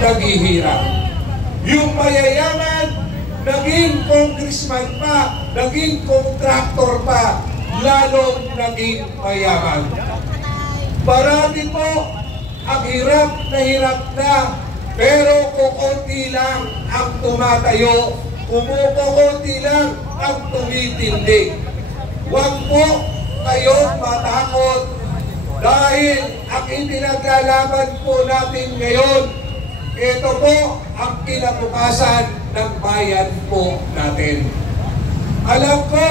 naghihirap. Yung mayayaman, naging congressman pa, naging contractor pa, lalong naging mayaman. Marami po ang hirap na, pero kukunti lang ang tumatayo, kumukunti lang ang tumitindig. Huwag po kayong matakot dahil ang ipinaglalaban po natin ngayon, ito po ang kinabukasan ng bayan po natin. Alam ko,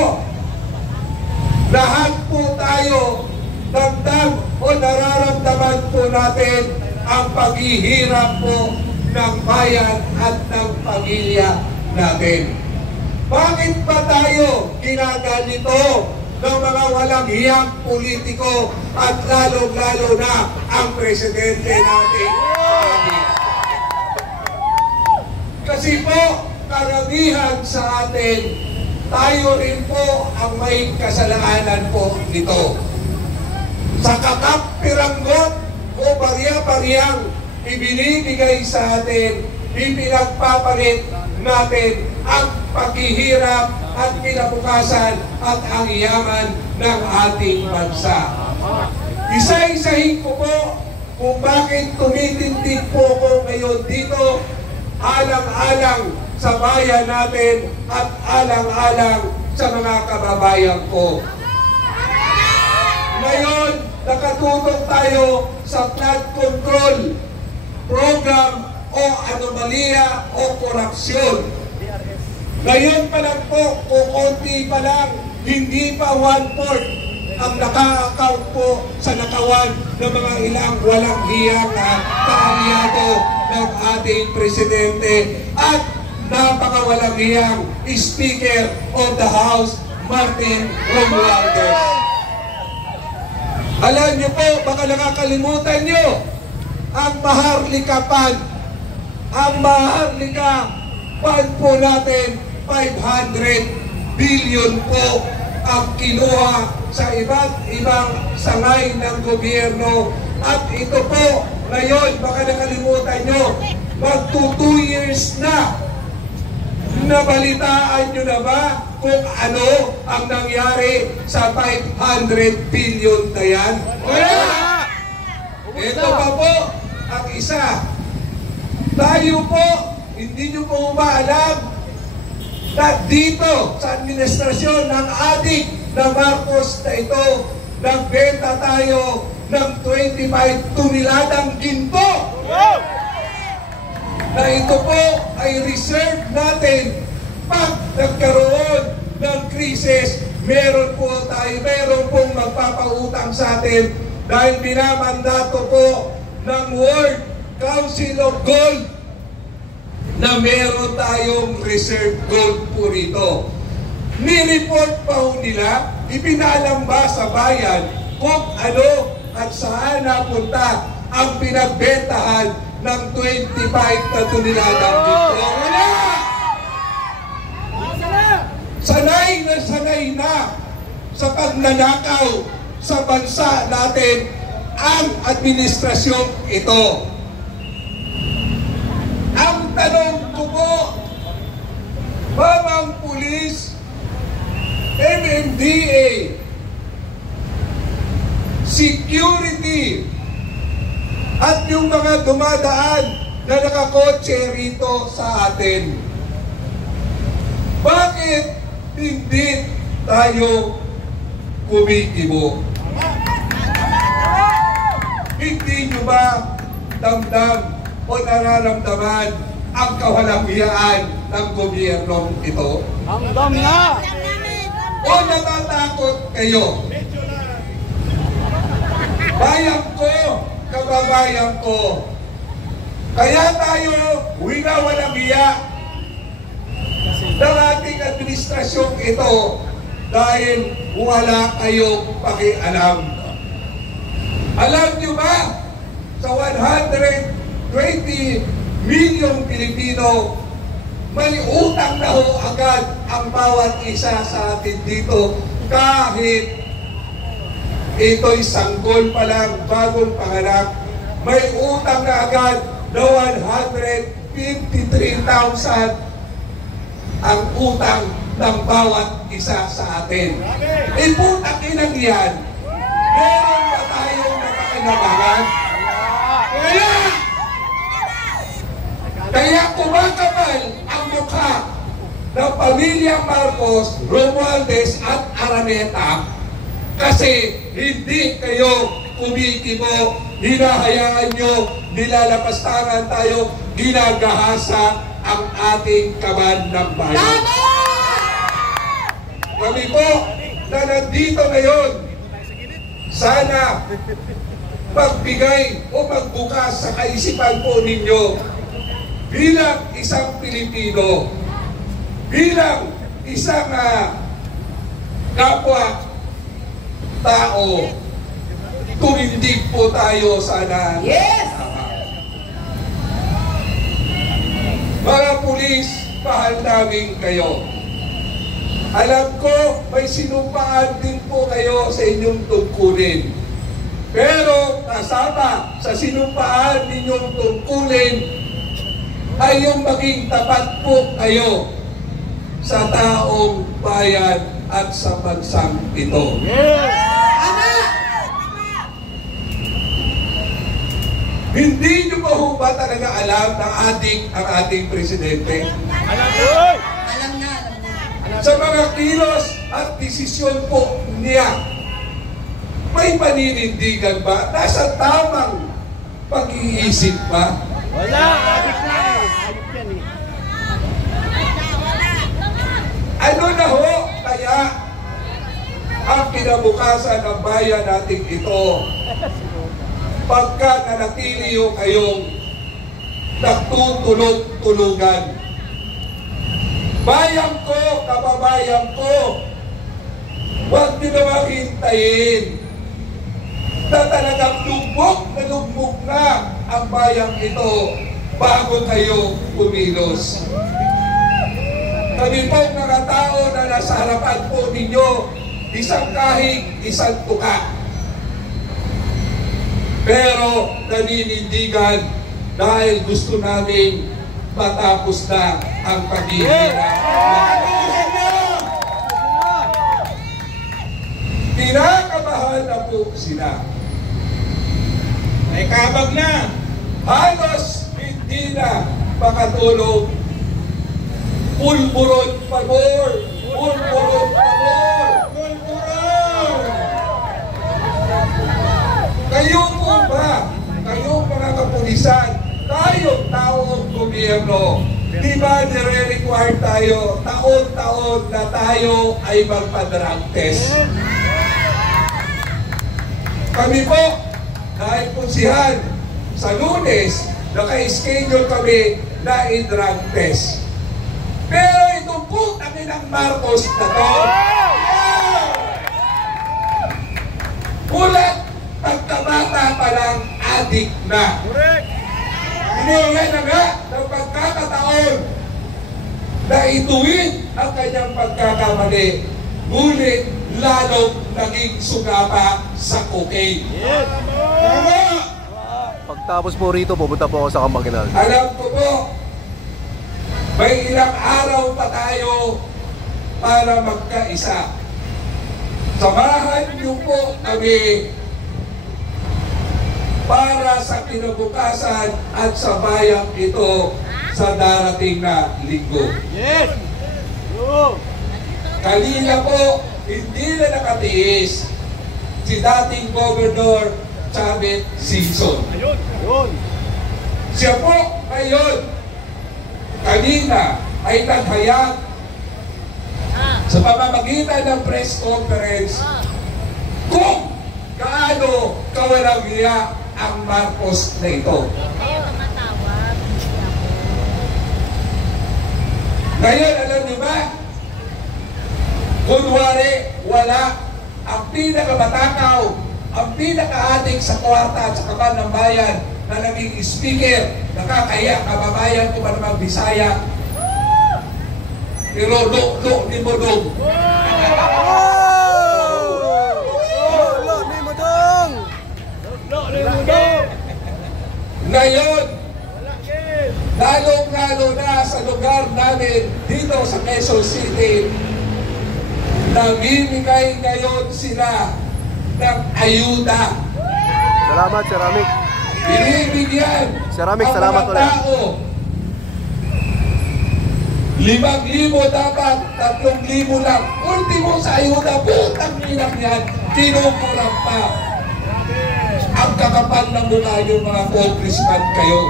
lahat po tayo damdam o nararamdaman po natin ang paghihirap po ng bayan at ng pamilya natin. Bakit ba tayo ginaganito ng mga walang hiyang politiko at lalong-lalo na ang presidente natin? Kasi po, karamihan sa atin, tayo rin po ang may kasalanan po nito. Sa kakapiranggot o barya-baryang ibinibigay sa atin, ipinagpapalit natin ang paghihirap at kinabukasan at ang yaman ng ating bansa. Isa-isahin ko po kung bakit tumitindig po ko ngayon dito, alang-alang sa bayan natin at alang-alang sa mga kababayan ko. Ngayon, nakatutok tayo sa flood control program o anomalya o korupsyon. Ngayon pa lang po, kukunti pa lang, hindi pa 1/4 ang naka-account po sa nakawan ng mga ilang walang hiyang kaalyado ng ating presidente at napakawalang hiyang Speaker of the House, Martin Romualdez. Alam niyo po, baka nakakalimutan niyo ang Maharlika Fund. Ang Maharlika Fund po natin, 500 billion po ang kinuha sa iba't ibang sangay ng gobyerno. At ito po, ngayon, baka nakalimutan nyo, magto 2 years na. Nabalitaan nyo na ba kung ano ang nangyari sa 500 billion na yan? Ito pa po ang isa. Tayo po, hindi nyo po maalam na dito sa administrasyon ng adik na Marcos na ito, nagbenta tayo ng 25 tumiladang ginto. Na ito po ay reserve natin pag nagkaroon ng krisis, meron pong magpapautang sa atin dahil binamandato po ng World Council of Gold na meron tayong reserve gold po rito. Ni-report pa ho nila, ipinalamba sa bayan kung ano at saan napunta ang pinagbentahan ng 25 na tuliladang ginto. Wala! Sanay na sa pagnanakaw sa bansa natin ang administrasyong ito. Ang tanong ko po, Mamang Pulis, MMDA, security, at yung mga dumadaan na nakakotse rito sa atin. Bakit hindi tayo kumikibo? Hindi nyo ba damdam o nararamdaman ang kawalang-hiyaan ng gobyernong ito? Damdam na! O natatakot kayo? Bayan ko, kababayan ko, kaya tayo walang hiya ng ating administrasyong ito dahil wala kayong pakialam. Alam nyo ba, sa 120 milyong Pilipino, may utang na ho agad ang bawat isa sa atin dito kahit ito'y sanggol pa lang, bagong panganak, may utang na agad na 153,000 ang utang ng bawat isa sa atin. Putang inang yan, meron pa tayong napakinabangan. Kaya kumakapal ang mukha ng pamilya Marcos, Romualdez at Araneta kasi hindi kayo kumikibo, hinahayaan nyo, nilalapastangan tayo, ginagahasa ang ating kaban ng bayan. Kami po na nandito ngayon, sana magbigay o magbukas sa kaisipan po ninyo bilang isang Pilipino, bilang isang kapwa tao, tumindig po tayo sana. Yes! Mga pulis, mahal namin kayo. Alam ko, may sinumpaan din po kayo sa inyong tungkulin. Pero kasama sa sinumpaan ninyong tungkulin ay yung maging tapat po kayo sa taong bayan at sa bansang ito. Hindi nyo ba ho ba talaga alam ng ang ating presidente? Alam na. Sa mga kilos at desisyon po niya, may paninindigan ba? Nasa tamang pag-iisip ba? Wala! Adik na eh! Adik yan eh! Ano na ho kaya ang kinabukasan ng bayan natin ito pagka nanatili ho kayong nagtutulog-tulugan? Bayan ko, kababayan ko, huwag nyo naman hintayin na talagang lubog na ang bayang ito bago kayo kumilos. Kami pong mga tao na nasa harapan po ninyo, isang kahig, isang tuka. Pero naninindigan dahil gusto namin matapos na ang paghihirap. Kinakabahan na po sila. May kabag na! Halos hindi na makatulog. Pulburon pabor! Pulburon pabor! Pulburon! Kayo po ba? Kayo mga kapulisan, tayong taong gobyerno, di ba nire-require tayo taon-taon na tayo ay magpa-drug test? Kami po, dahil punsihan, sa Lunes, naka-schedule kami na i-drug test. Pero itong putang ng Marcos na to, ulat pagkabata pa lang adik na. Binigyan na nga ng pagkakataon na ituwid ang kanyang pagkakamali, ngunit lalong naging sugapa sa cocaine. Yes! Tama! Pagtapos po rito, pupunta po ako sa Cambaginal. Alam ko po, may ilang araw pa tayo para magkaisa. Samahan niyo po kami para sa kinabukasan at sa bayang ito sa darating na linggo. Yes! Yo! Kanina po, hindi na nakatiis si dating Governor Chavez Singson. Ayun! Ayun! Siya po ngayon, kanina ay naghayag sa pamamagitan ng press conference kung gaano kawalang hiya ang Marcos na ito. Ngayon, alam niyo ba? Kunwari, wala. Ang pinakamatakaw, ang pinaka-adik sa kwarta at sa kaban ng bayan na naging speaker, nakakaya, kababayan ko ba naman Bisaya. Pero lo ni Modong. Lo ni Modong! Lo! Lo! Lo! Ngayon, lalong-lalo na sa lugar namin dito sa Quezon City, namimigay ngayon sila ng ayuda. Salamat, Sir Amik. Binibigyan Sir Amik, ang salamat mga ulit. tao. 5,000 dapat, 3,000 lang. Ultimo sa ayuda, putang inang yan, kinukulang pa. Ang kakapal ng mukha yung mga congressman kayo.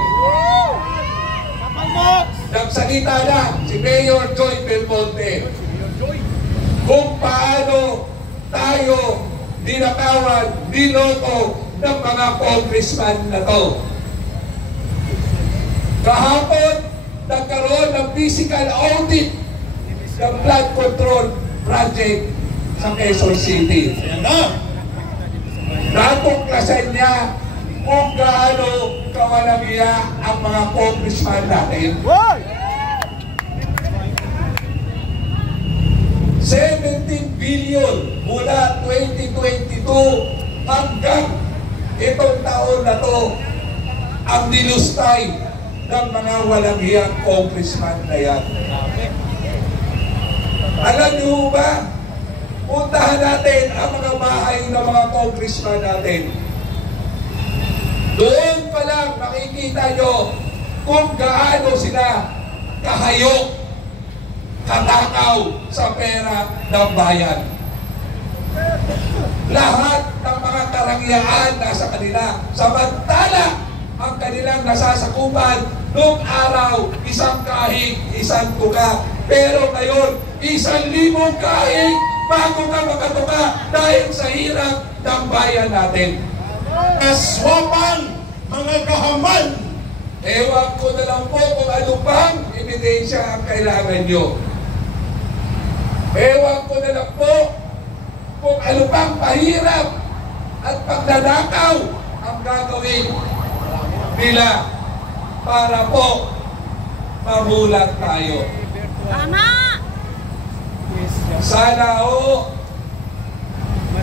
Nagsalita na si Mayor Joy Belmonte kung paano tayo dinakawan, dinoko ng mga congressman na to. Kahapon, nagkaroon ng physical audit ng flood control project sa Quezon City. Natuklasan niya kung gaano kawalang-iya ang mga congressman natin. 17 billion mula 2022 hanggang itong taon na to ang nilustay ng mga walang-hiyang congressman na yan. Alam niyo ba, puntahan natin ang mga bahay ng mga congressman natin. Doon pa lang makikita nyo kung gaano sila kahayok, katakaw sa pera ng bayan. Lahat ng mga karangyaan nasa kanila. Samantala, ang kanilang nasasakupan noong araw, isang kahig, isang tuka. Pero ngayon, 1,000 kahig bago ka makatuka dahil sa hirap ng bayan natin. Aswapan, mga kahaman. Ewan ko na lang po kung ano pang ebidensya ang kailangan nyo. Ewan ko na lang po kung ano pang pahirap at pagnanakaw ang gagawin nila para po mamulat tayo. Tama! Sana o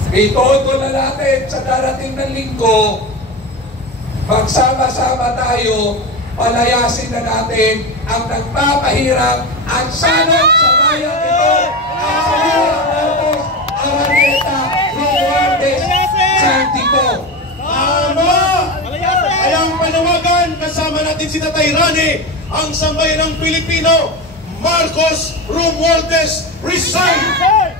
itodo na natin sa darating na linggo, magsama-sama tayo, palayasin na natin ang nagpapahirap at sanot sa bayan ito ang Salira Marcos, Araneta, Romualdez, Santico. Tama! Kaya ang panawagan, kasama natin si Tatay Rani, ang sambayanang Pilipino, Marcos Romualdez, resign!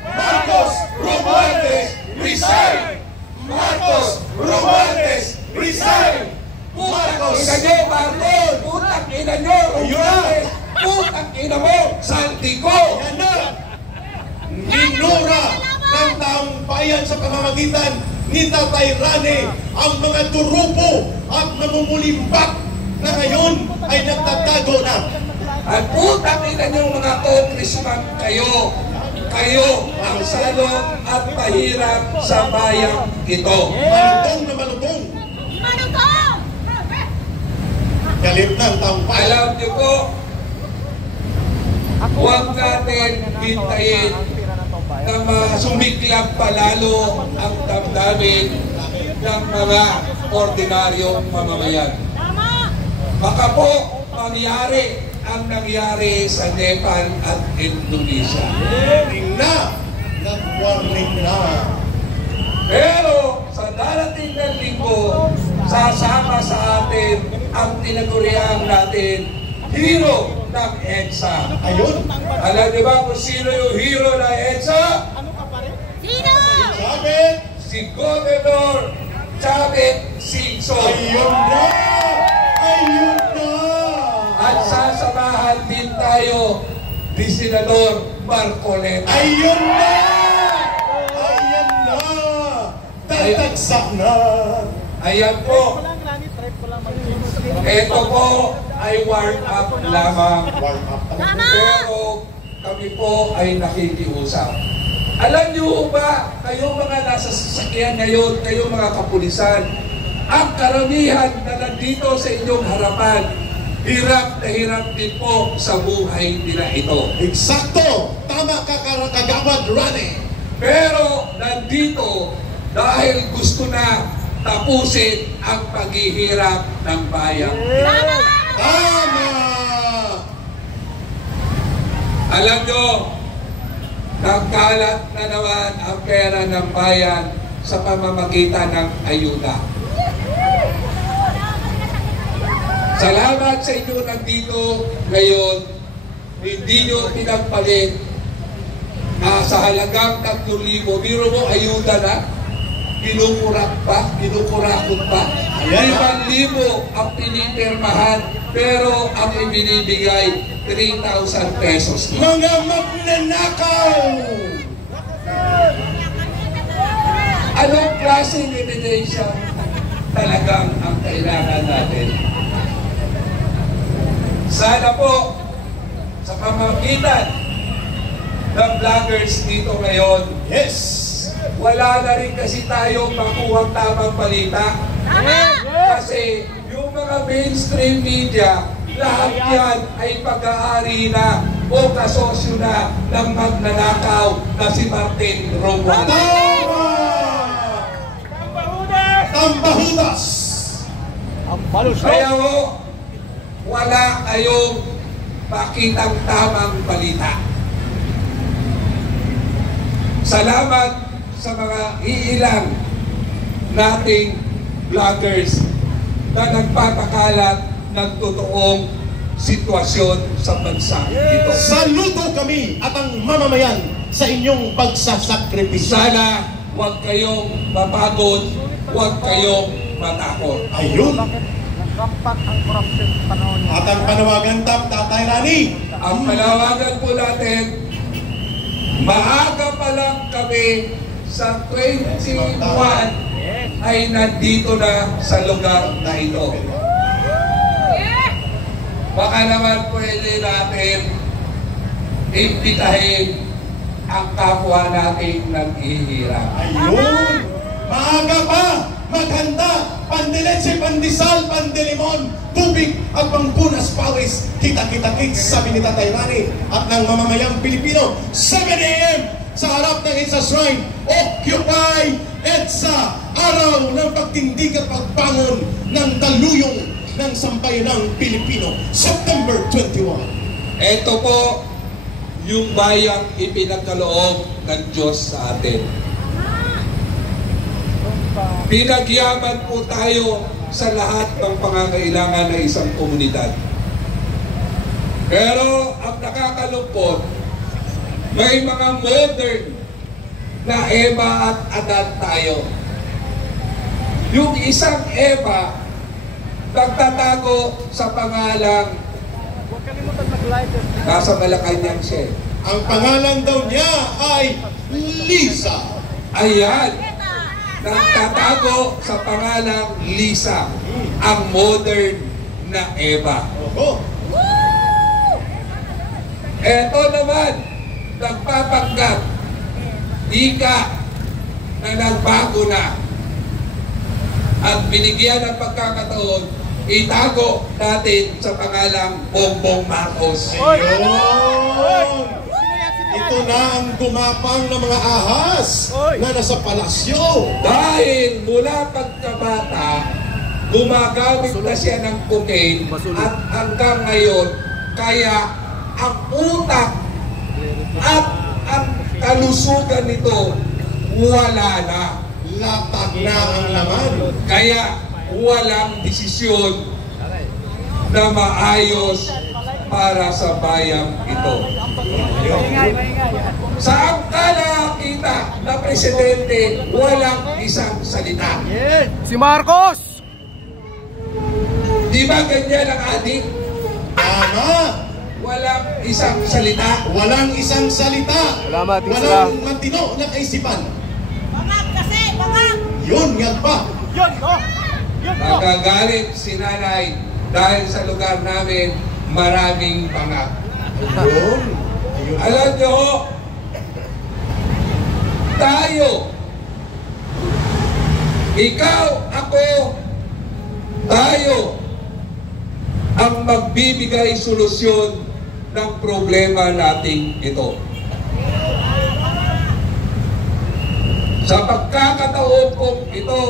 Marcos Romualdez, resign! Marcos Romualdez, resign! Marcos! Ina nyo, Marcos! Putang ina nyo, Romualdez! Putang ina mo, Santico! Yan na! Ginura ng taong bayan sa pamamagitan ni Tatay Rani ang mga turupo at namumulimbat na ngayon ay nagtatago na. At putang ina nyo mga congressman kayo, kayo ang salong at pahirap sa bayang ito. Malutong na malutong. Manutong! Galit na ang taong bayan. Alam nyo po, huwag natin hintayin na sumiklab palalo ang damdamin ng mga ordinaryong mamamayan. Tama! Baka po mangyari ang nangyari sa Nepal at Indonesia. Warning na! Nag-warning na! Pero sa darating na linggo, sasama sa atin ang tinagurian natin, hero ng EDSA. Ayun! Alam niyo ba kung sino yung hero ng EDSA? Sino? Sabi! Si Governor Chavit Singson. Ayun na! Ayun na! At sasamahan din tayo ni Senador Marcoleta. Ayun na! Ayun na! Tatagsak na! Ayan po. Ito po ay warm up lamang. Warm up. Tama! Pero kami po ay nakikiusap. Alam niyo ba, kayo mga nasa sasakyan ngayon, kayo mga kapulisan, ang karamihan na nandito sa inyong harapan, hirap na hirap din po sa buhay nila ito. Eksakto! Tama ka, Kagawad Rani! Pero nandito dahil gusto na tapusin ang paghihirap ng bayan. Tama! Tama! Alam nyo, nagkalat na naman ang pera ng bayan sa pamamagitan ng ayuda. Salamat sa inyo nandito ngayon. Hindi nyo pinagpalit sa halagang 3,000. Biro mo, ayuda na. Kinukurak pa, kinukurakot pa. 5,000 ang pinipirmahan, pero ang ibinibigay 3,000 pesos. Mga magnanakaw! Anong klaseng ebidensya talagang ang kailangan natin? Sana po, sa pamamagitan ng vloggers dito ngayon, Yes! wala na rin kasi tayong makuhang tamang balita. Kasi yung mga mainstream media, lahat yan ay pag-aari na o kasosyo na ng magnanakaw na si Martin Romualdez. Tama! Tambahudas! Kaya ho, wala kayong makitang tamang balita. Salamat sa mga iilang nating vloggers na nagpapakalat ng totoong sitwasyon sa bansa ito. Saludo kami at ang mamamayan sa inyong pagsasakripisyo. Sana huwag kayong mapagod, huwag kayong matakot. Ayun! Nagkampak ang corruption panahon niya. At ang panawagan Tatay Rani. Ang panawagan po natin, maaga pa lang kami sa 21 ay nandito na sa lugar na ito. Baka naman pwede natin imbitahin ang kapwa nating naghihirap. Ayun! Maaga pa! Maghanda! Pandiletse, pandisal, pandilimon, tubig at pangpunas pawis. Kita-kita-kits, sabi ni Tatay Rani at ng mamamayang Pilipino. 7 a.m. sa harap ng EDSA Shrine. Occupy EDSA! Araw ng pagtindig at pagbangon ng daluyong ng sambayanang Pilipino. September 21. Ito po yung bayang ipinagkaloob ng Diyos sa atin. Pinagyaman po tayo sa lahat ng pangangailangan ng isang komunidad. Pero ang nakakalungkot, may mga modern na Eva at Adan tayo. Yung isang Eva, nagtatago sa pangalang Huwag kalimutan mag-like. nasa Malacanang siya. Ang pangalan daw niya ay Lisa. Ayan, nagtatago sa pangalang Lisa, ang modern na Eva. Oho. Eto naman, nagpapanggap, ika na nagbago na at binigyan ng pagkakataon, itago natin sa pangalang Bongbong Marcos. Ayun! Ito na ang gumapang ng mga ahas na nasa palasyo. Dahil mula pagkabata, gumagamit na siya ng cocaine at hanggang ngayon, kaya ang utak at ang kalusugan nito wala na. Latag na ang laman. Kaya walang desisyon na maayos para sa bayang ito. Maingay, maingay. Saan ka nakakita na presidente walang isang salita? Si Marcos! Di ba ganyan ang adik? Tama! Walang isang salita. Walang isang salita. Salamat, Walang matino na kaisipan. Bangag kasi, bangag! Yun, yan pa. Yun, oh! Yun, oh! Nagagalit si nanay dahil sa lugar namin maraming bangag. Ayun. Ayun. Alam nyo, tayo, ikaw, ako, tayo, ang magbibigay solusyon ng problema nating ito. Sa pagkakataon kong ito,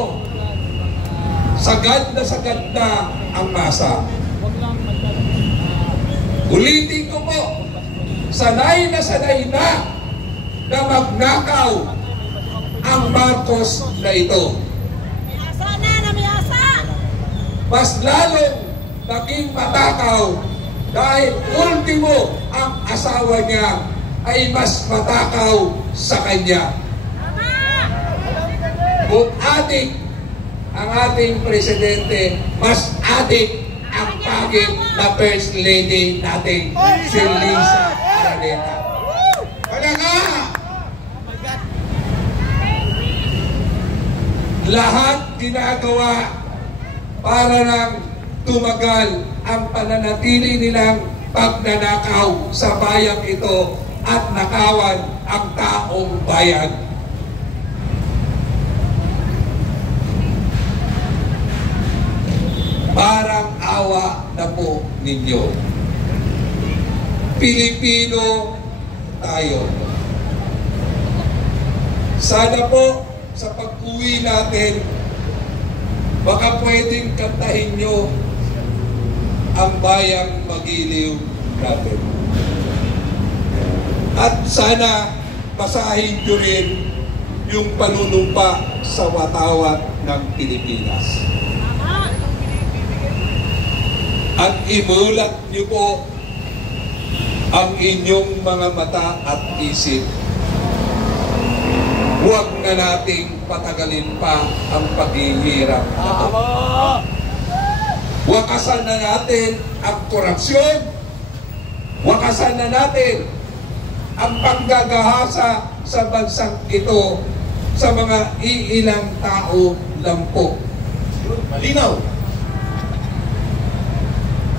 sagad na ang masa. Ulitin ko po, sanay na magnakaw ang Marcos na ito. Asa na, namiyasa! Mas lalong naging matakaw dahil ultimo ang asawa niya ay mas matakaw sa kanya. Kung adik ang ating presidente, mas adik ang pagig na First Lady nating si Liza Araneta. Wala nga! Lahat ginagawa para lang tumagal ang pananatili nilang pagnanakaw sa bayang ito at nakawan ang taong bayan. Parang awa na po ninyo. Pilipino tayo. Sana po sa pag-uwi natin, baka pwedeng kantahin nyo ang bayang magiliw natin. At sana basahin nyo rin yung panunumpa sa watawat ng Pilipinas. At imulat niyo po ang inyong mga mata at isip. Huwag na nating patagalin pa ang paghihirap na ito. Wakasan na natin ang korupsyon. Wakasan na natin ang panggagahasa sa bansang ito sa mga iilang tao lang po. Malinaw.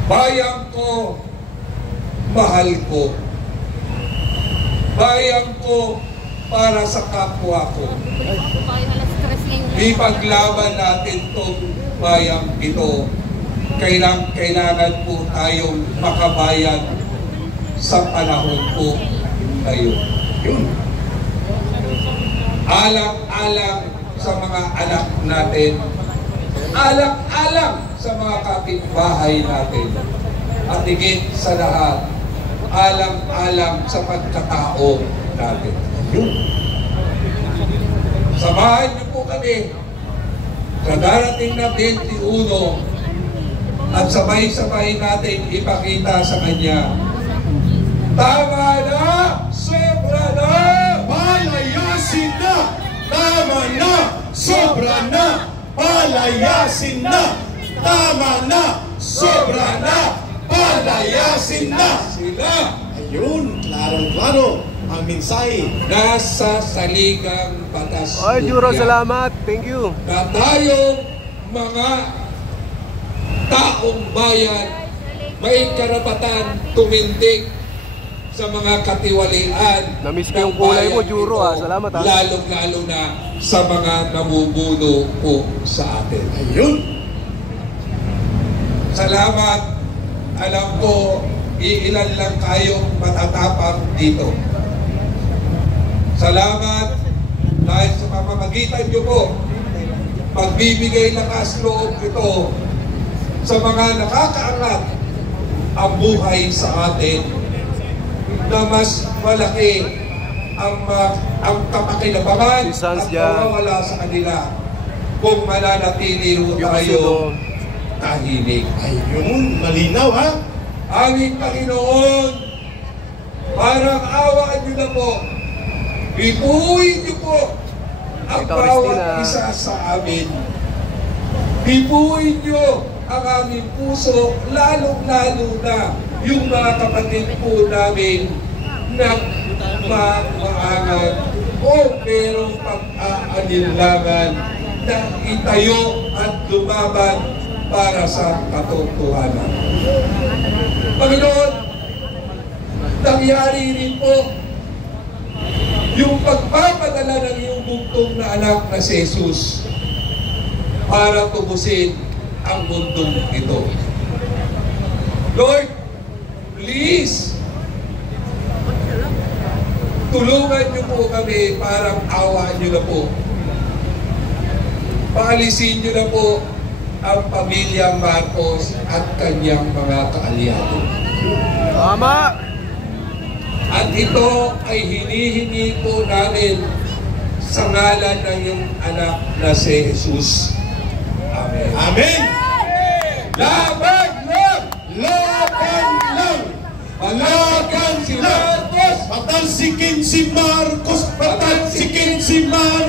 Bayan ko, mahal ko. Bayan ko para sa kapwa ko. Ipaglaban natin tong bayang ito. Kailangan po tayong makabayan sa panahon po ngayon. Yun. Alang-alang sa mga anak natin. Alang-alang sa mga kapitbahay natin. At higit sa lahat, alang-alang sa pagkatao natin. Yun. Samahan niyo po kami sa darating na 21 at sabay-sabay natin ipakita sa Kanya. Tama na! Sobra na! Palayasin na! Tama na! Sobra na! Palayasin na! Tama na! Sobra na! Palayasin na! Sila Ayun, klarong-klaro ang mensahe. nasa saligang batas. Ay, Juro, yan. salamat. Thank you. Na tayong mga taong bayan may karapatan tumindig sa mga katiwalian. Na-miss ko ng yung kulay mo, bayan Juro, ito, salamat, ha. Lalong-lalo na sa mga nabubuno po sa atin. Ayun. Salamat. Alam ko, iilan lang kayong matatapang dito. Salamat dahil sa pamamagitan nyo po, pagbibigay lakas loob ito sa mga nakakaangat ang buhay sa atin na mas malaki ang kapakinabangan Si Sans at dyan. mawawala sa kanila kung mananatili Yung tayo tahimik. Ayun, malinaw ha? Aming Panginoon, parang awaan niyo na po. Ipuhin niyo po ang Ikaw, bawat Christina. isa sa amin. Ipuhin niyo ang aming puso, lalong-lalo na yung mga kapatid po namin na maangan o merong pag-aanilangan na itayo at lumaban para sa katotohanan. Panginoon, nangyari rin po yung pagpapadala ng iyong bugtong na anak na si Jesus para tubusin ang mundong ito. Lord, please, tulungan niyo po kami, parang awaan niyo na po. Paalisin niyo na po ang pamilya Marcos at kanyang mga kaalyado. Tama! At ito ay hinihingi po namin sa ngalan ng iyong anak na si Jesus. Amen. Amen! Laban lang! Laban lang! Palagan si Marcos! Patalsikin si Marcos! Patalsikin si Marcos!